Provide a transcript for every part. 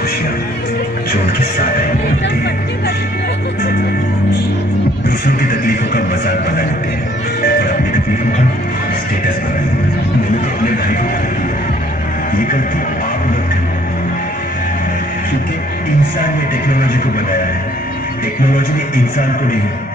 खुशियां जो उनके साथ है, दूसरों की तकलीफों का मजाक बना लेते हैं और अपनी तकलीफों का स्टेटस बना लेते हैं। मैंने तो अपने भाई को खो दिया, ये गलती आप लोग की है, क्योंकि इंसान ने टेक्नोलॉजी को बनाया है, टेक्नोलॉजी ने इंसान को नहीं।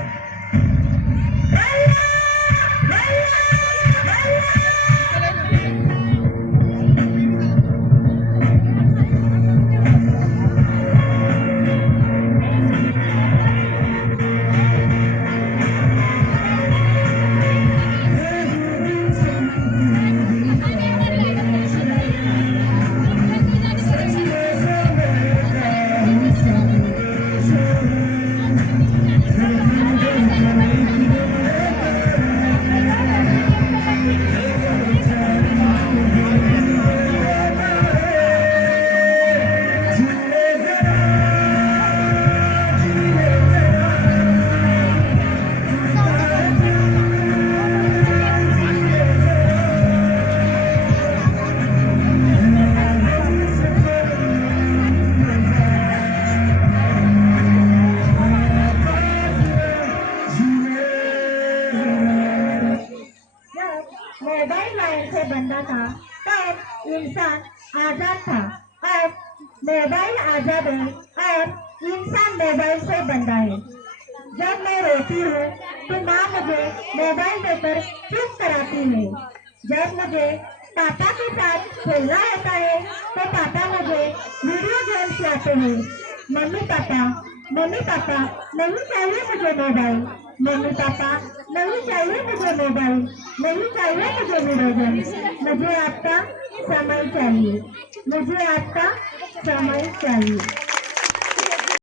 मोबाइल वायर से बंधा था तब इंसान आजाद था। अब मोबाइल आजाद है और इंसान मोबाइल से बंधा है। जब मैं रोती हूँ तो माँ मुझे मोबाइल देकर चुप कराती है। जब मुझे पापा के साथ खेलना होता है तो पापा मुझे वीडियो गेम्स लाते हैं। मम्मी पापा नहीं चाहिए मुझे मोबाइल। मम्मी पापा नहीं चाहिए मुझे मोबाइल, नहीं चाहिए मुझे वीडियो गेम्स। मुझे आपका समय चाहिए, मुझे आपका समय चाहिए।